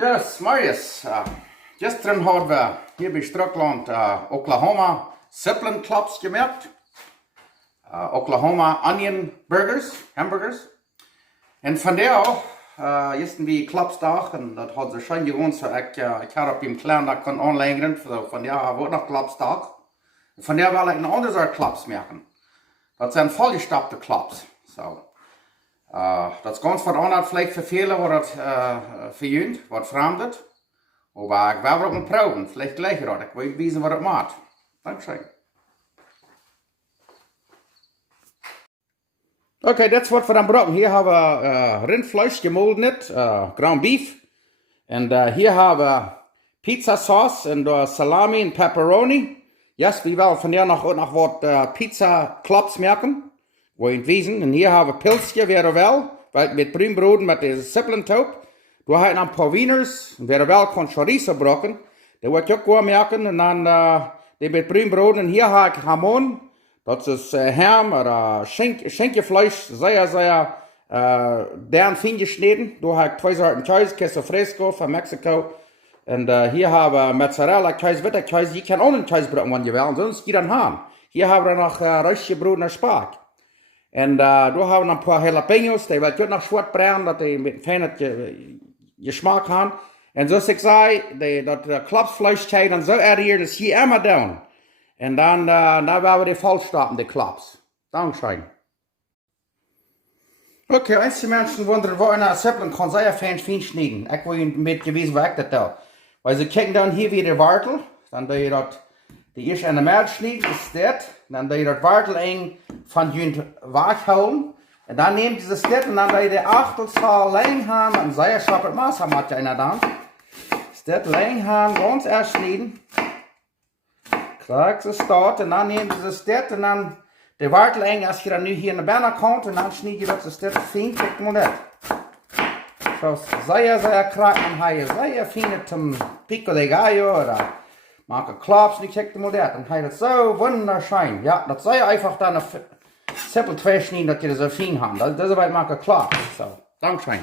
Yes, Marius. Gestern haben wir hier bei Strickland Oklahoma Sibling Klops gemerkt. Oklahoma Onion Burgers, Hamburgers. En van der auch, gestern wie Klopsdag, en dat had ze schijn gewoond, so ik had op hem klein dat kan aanleggen, van der hebben we ook nog Klopsdag. Van der wil ik een ander soort klops merken. Dat zijn vollgestopte klops. So. Dat is ganz wat anders, vielleicht für viele, wo das verjüngt, was fremdet. Aber ich werde auch mal proben, vielleicht gleich gerade. Ich will wissen, was das macht. Dankeschön. Okay, das ist was wir dann brauchen. Hier haben wir Rindfleisch gemoldenet, Ground Beef. Und hier haben wir Pizza Sauce und Salami und Pepperoni. Yes, wir wollen von hier noch was Pizza Klops merken. Wo in Wiesen. Und hier haben wir Pilzje, wer will, weil mit Brühenbroden mit diesem Sippelentaub. Du hast ein paar Wieners, und wer will, kann Chorizo brocken. Der wird auch gut merken. Und dann die mit Brühenbroden. Und hier habe ich Hamon. Das ist Ham oder Schenkefleisch, sehr dern fein geschnitten. Du hast zwei Sorten Käse, Queso Fresco von Mexiko. Und hier haben wir Mozzarella, Käse, Wetterkäse. Je kann auch einen Käse brocken, wenn ihr will, sonst geht dann haben. Hier haben wir noch röstgebrodener Spark. En du haben een paar jalapenos, die wil ik ook nog zwart brennen, dat die met een fijne geschmack haben. En zoals ik zei, dat klopsvlees krijg dan zo uit hier, dat zie je immer doen. En dan willen we die volstoppen, die klops. Dankeschön. Okay, einige Menschen wundern, wo eine Sippeln kann sehr fein schneiden. Ich will Ihnen mit gewesen, wie ich das tue. Weil sie kicken dann hier wieder Wartel, dann die dat die eerst in de melk schneiden, das ist das. Dan doe je dat wartel in van je weghouden. En dan neemt je de dit en dan doe je de achterzaal lijn gaan. En zeer schappert massa maakt je dan. Dit lijn gaan, ganz erst snijden. Krijg ze staat. En dan neemt je dit en dan de wartel in. Als je dan nu hier naar binnen komt. En dan snijd je dat ze dit fijn. Kijk maar dit. Zo zeer krijg en hij zeer fijn zum pico de gallo. Oder maak klops en ik check de model. Dan heet het zo wunderschön. Ja, dat zou je einfach dan een Sippel schneiden, dat je dat zo fijn hebt. Dat is wat maak klops. So, dankzij.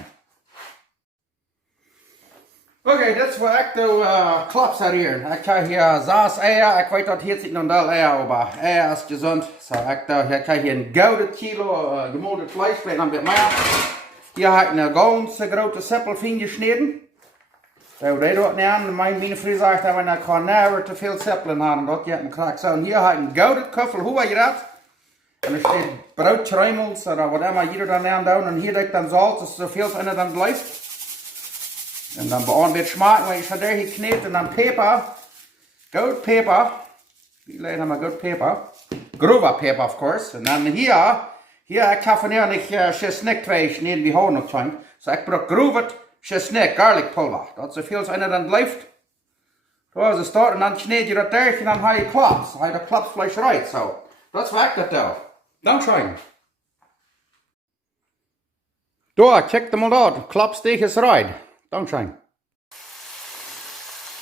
Oké, dit is wat ik doe klops uit hier. Ik heb hier 6 eieren. Ik weet dat hier zit nog wel eieren, maar eieren is gezond. So, ik heb hier een gouden kilo gemolden vlees, vielleicht een beetje meer. Hier heb ik een ganz grote Sippel fijn gesneden. So, die dort nehmen, meine Frau sagt, dass man kann never zu viel Zäppeln haben, dort geht ein Krack. So, und hier hat ein golden Köffel, hoe je dat? Und da steht Brotschreimels oder was immer jeder dann nehmen. Und hier liegt dann Salz, dass so viel von dann bleibt. Und dann beordnet wird schmecken, weil ich hatte hier geknetet. Und dann Pepper, Gold Pepper. Wie lange haben wir Gold Pepper? Grover Pepper, of course. Und dann hier ich kann von hier nicht Chesnick, weil ich nicht wie Honig scheint. So, ich brauche Grover Chesnick, Garlic Pulver. Dat so viel als einer dann blijft. Da ist es dort und dann schneid je dat durch und dann habe je klops. Dan heb je dat klopsvlees eruit. So, dat is waar ik dat doe. Dankzij. Da, check de mal dat. Klopsteeg is eruit. Dankzij.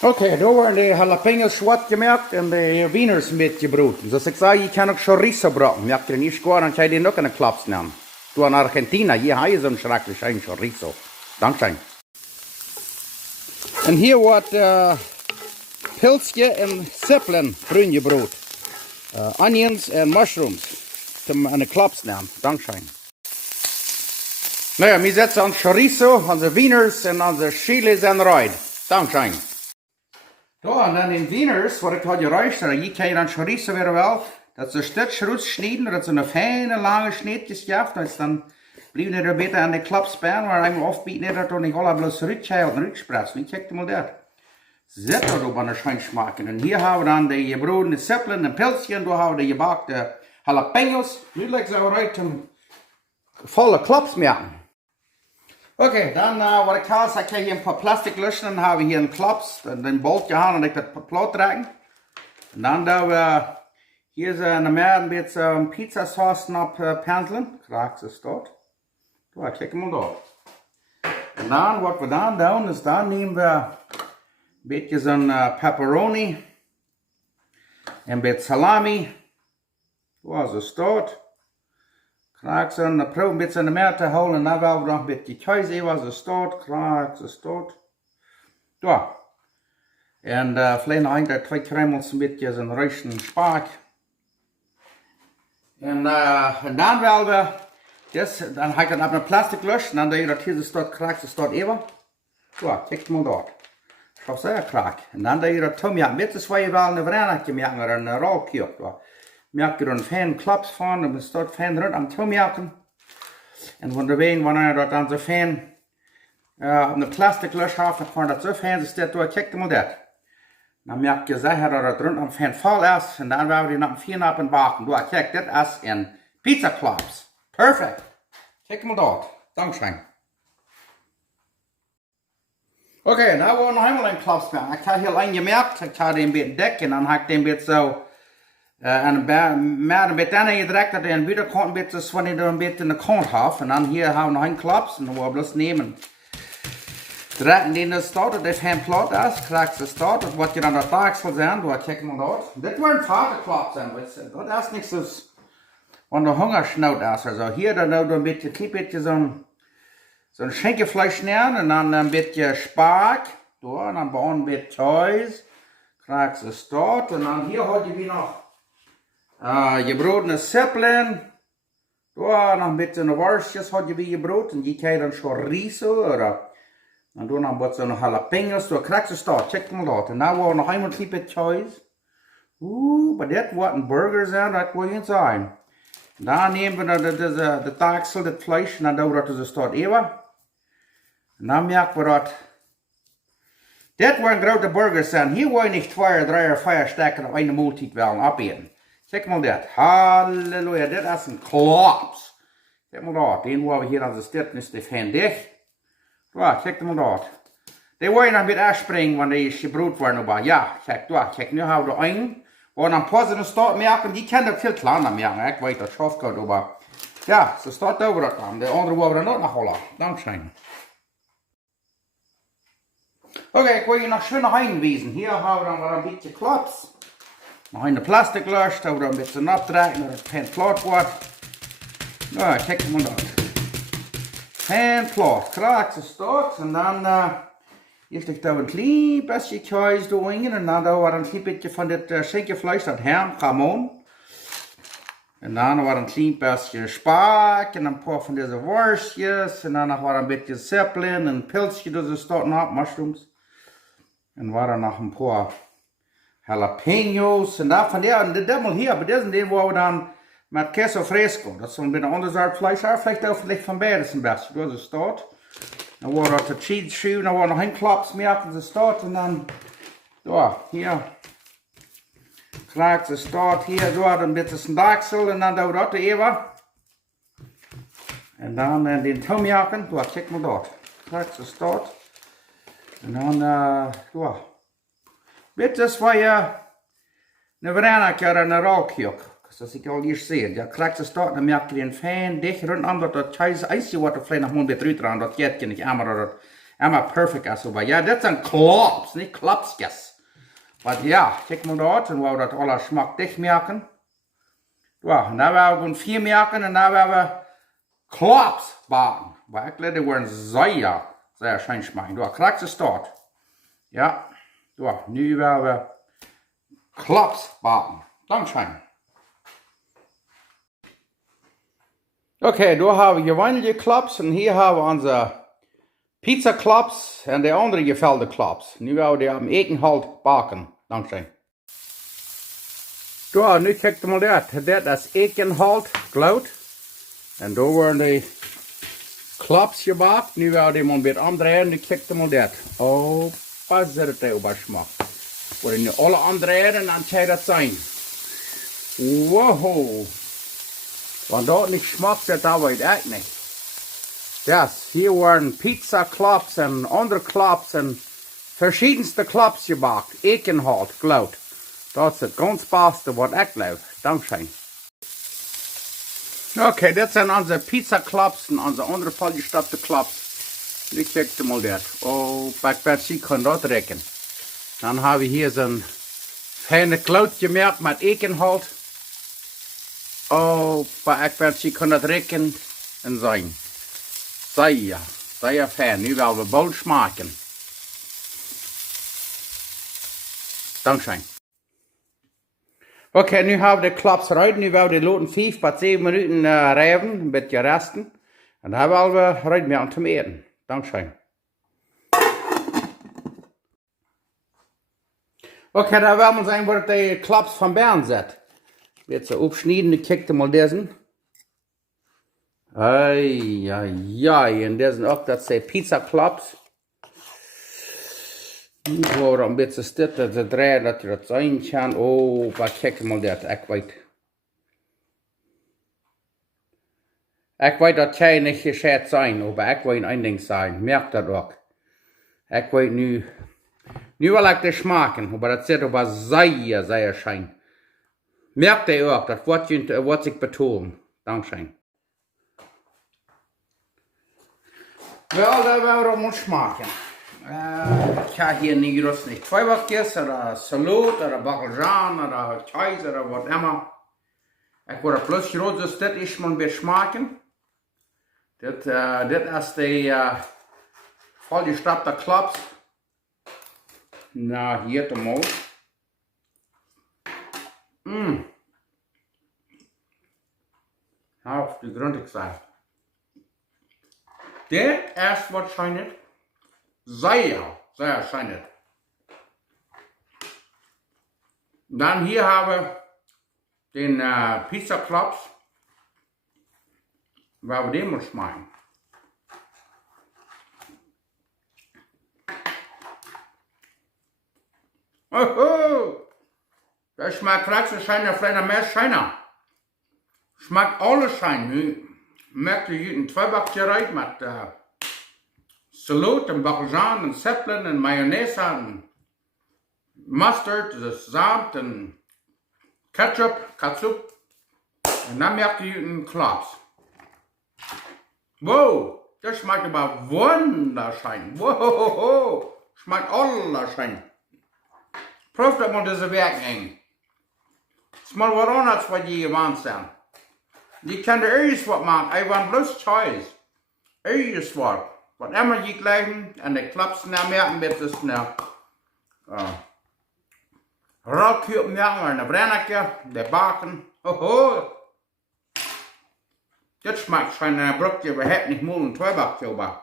Okay, da worden die jalapenos zwart gemerkt en de wieners mitgebroten. Zoals ik zei, je kan ook chorizo brocken. Merkt je niet gewoon, dan kan je die ook in de klops nemen. Du in Argentina, hier heb je zo'n schrecklich ein chorizo. Dankzij. En hier wordt pilsje en sippelen brunjebrood. Onions en mushrooms. Aan de klops nemen. Dankzij. Nou ja, wir setzen ons chorizo, onze wieners en onze chiles en rein. Dankzij. Da, en dan in wieners, wat ik had gereicht, je kan je dan chorizo weer wel, dat ze stukjes raussnijden, dat ze een fijne lange schnittjes geeft, dat dan blijven er beter aan de klops bij, maar einmal aufbieten, dat er niet alle bloß rutscheilt und rutschspretzen. Ich check mal das. Zet er op aan de schijn smaken. En hier hebben we dan de gebrodene Sippeln en Pilzchen, daar hebben we de gebackte jalapenos. Nu lijkt ze eruit om volle klops merken. Okay, dann, wat ik had, ik heb hier een paar plastic lussen, dan hebben we hier een klops, den bolt gehaald en ik dat plaut trekken. En dan doen we hier een meer een beetje pizza sauce op penselen. Krijg ze dort. Ja, kijk maar door. En dan, wat we dan doen, is dan nemen we een beetje zo'n pepperoni. Een beetje salami. Zoals het staat. Krijg ze een proef een beetje in de meer te houden. En dan willen we nog een beetje keuze, zoals het staat. Krijg ze staat. Ja. En vielleicht noch ein, zwei Kremels een beetje zijn ruischen spaak. En dan wel we, dan ga ik het op een plastic los. En dan doe je dat hier staat kraak, ze staat even. Ja, kijk maar dat. Zo zei kraak. En dan doe je dat tomjak. Dit is waar je wel een vereniging merken, er een rolkje op. Merk je er een fijn klaps van, en dan staat fijn rond aan tomjakken. En van de ween, wanneer je dat dan zo fijn op een plastic los haft, dan kan dat zo fijn, ze staat door, kijk maar dat. Dan merk je zeker dat het rond aan fijn vol is. En dan gaan we die nog 4 nappen bakken. Doe, kijk, dit is een pizza klops. Perfect. Kijk maar dat. Dankzij. Oké, nou gaan we nog helemaal een klops maken. Ik heb heel lang gemerkt. Ik ga die een beetje dik en dan ga ik die een beetje zo. En met een beetje aan gedrekt dat hij een buitenkant een beetje zo wanneer er een beetje in de kant heeft. En dan hier hebben we nog een klops. En dan gaan we bloos nemen. Direct in de stad, dat is geen plat is, krijgt de stad, dat wat je dan dat taaksel zijn, door kijk maar dat. Dit wordt een vaderklap zijn, dat is niks zoals, want de hongersnood is er zo. Hier dan nou een beetje, klein beetje zo'n schenkenvlees nemen en dan een beetje spaak, door, en dan bouwen een beetje thuis, krijgt de stad, en dan hier had je weer nog je brood en sippelen, door, nog een beetje een worstjes had je weer je brood, en die kan je dan chorizo, en dan nog wat zo'n jalapenos, door krijg je start, check maar dat. En dan wordt nog eenmaal een beetje choice. Maar dit wordt een burger zijn, dat wil je zijn. Dan nemen we de taaksel, het vlees, en dan doen we dat de start even. En dan merken we dat. Dit wordt een grote burger zijn. Hier wil je niet 2, 3 of 4 stekken op een maaltijd willen opeten. Check maar dit. Halleluja, dit is een klops. Check maar dat. Die waar we hier aan de stad, is de fan dicht. Ja, kijk maar dat. Die wil je nog een beetje afspringen, want die is gebroed worden. Maar ja, kijk, nu hebben we er een. En dan pas in de stad merken, die kan dat veel kleiner merken. Ik weet dat schaf gaat, maar ja, ze staat over dat aan. De andere willen we er ook nog hollen. Dankzij. Oké, ik wil je nog schön nog wijzen. Hier hebben we dan wel een beetje klops. Nog in de plastic lust, hebben we een beetje opdrekken, dat het geen plat wordt. Ja, kijk maar dat. En plat, kraak ze start en dan heeft ik daar een klein beetje kaas doorheen en dan daar een klein beetje van dit schenkenvlees, dat hem gamon. En dan was een klein beetje spaak en een paar van deze worstjes en dan nog een beetje zeppelin en pilsje, dus er staat nog mushrooms. En waren nog een paar jalapenos en dat van der, en dit helemaal hier, bij deze deel waar we dan met queso fresco, dat is een beetje ander soort vlees, vielleicht ook vielleicht van beide een beetje, dus er staat. Dan wordt dat de cheese shoe, dan wordt nog een klops merken ze staat en dan, ja, hier, krijgt ze staat hier, door een beetje zijn daksel en dan doen we dat even. En dan den tomjakken, door, kijk maar dat, krijgt ze staat. En dan, ja, dit is waar je een vereniging en een rookjuk. Zoals ik al hier zie, ja, krijgt ze staat, dan merk je een fijn dicht rondom dat thuis ijsje wordt er vielleicht nog een beetje uit aan, dat jet kan ik helemaal perfect is. Maar ja, dit zijn klops, niet klopsjes. Maar ja, kijk maar dat, en we dat alle smaak dicht merken. Ja, en dan gaan we 4 merken en dan gaan we klops bakken. Maar ik let er worden zeer schijn smaken. Ja, krijgt ze staat. Ja, ja, nu gaan we klops bakken. Dankzij. Oké, daar hebben we gewone klops en hier hebben we onze pizza klops en de andere gevelde klops. Nu gaan we die op een ekenhout bakken. Dankzij. Ja, nu kijk je maar dat. Dit is ekenhout glout. En daar worden die klops gebakt. Nu gaan we die maar een beetje omdraaien. Nu kijk je maar dat. Oh, pas zit het op smaak. We worden nu alle omdraaien en dan kan je dat zijn. Wow. Want dat niet smaakt, dat weet ik niet. Dus hier worden pizza klops en andere klops en verschiedenste klops gebakt. Ekenhout, glout. Dat is het ganz beste wat ik geloof. Dankzij. Oké, dit zijn onze pizza klops en onze andere vollgestopte klops. Nu kijk je maar dat. Oh, ik ben ziek kan dat rekenen. Dan hebben we hier zo'n fijne glout gemerkt met ekenhout. Oh, maar ik ben ziek kan dat rekenen en zijn. Zeer fijn. Nu willen we bol smaken. Dankeschön. Okay, nu haben wir die klops rein. Nu werden die loten 5 bis 7 Minuten reiben, ein bisschen resten. Und dann haben wir rein mehr zum Eten. Dankeschön. Okay, dann werden wir sagen, was die klops von Bern sind. Jetzt so aufschneiden, ich kicke mal diesen. Ai, und diesen auch, das sind Pizza klops. Wo een beetje stit dat ze draaien dat je dat zijn kan. Oh, wat kijk mal dat, ik weet. Ik weet dat jij niet gescheit zijn, maar ik weet een ding zijn. Merk dat ook. Ik weet nu wil ik de smaken, maar dat zit aber zeer schijn. Merk dat ook, dat wordt ik betonen. Dankzij. Wel, dat wil we smaken. Ich habe hier nicht groß nicht Zweibackjes oder Salat oder Bacaljan oder Käse oder was immer. Ich würde plus groß, das ist man beschmaken. Das ist die vollgestopfte klops. Na, hier zum Maul. Auf die Grundig sein. Das ist wahrscheinlich sehr schön. Dann hier habe ich den Pizza klops, weil wir den mal schmecken. Oh, das schmeckt vielleicht scheiner, vielleicht mehr scheiner. Schmeckt alles schein. Merkt ihr hier ein Zweibackgerät mit Salat en Bacaljan en Zeppelin en Mayonnaise en Mustard, dus Samt en Ketchup. En dan merkt u een klops. Wow, das schmeckt aber wunderschön. Wow, schmeckt allerschön. Proef dat mal diese Werken. Es ist mal was anderes, was die gewohnt sind. Die können alles was machen, ich want bloß Choice. Alles was. Wat immer je leggen en de klops naar merken met dus rookje op merken en een brennetje, de baken. Dit smaakt schijn een broodje, we hebben niet moeilijk een tweebakje, maar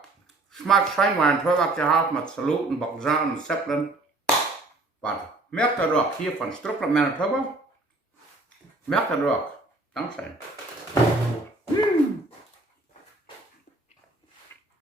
smaakt schijn waar een tweebakje had met salat en bacaljan en zeppelin. Wat merkt dat ook hier van Strukkelen met een tubber? Merkt dat ook. Dankzij.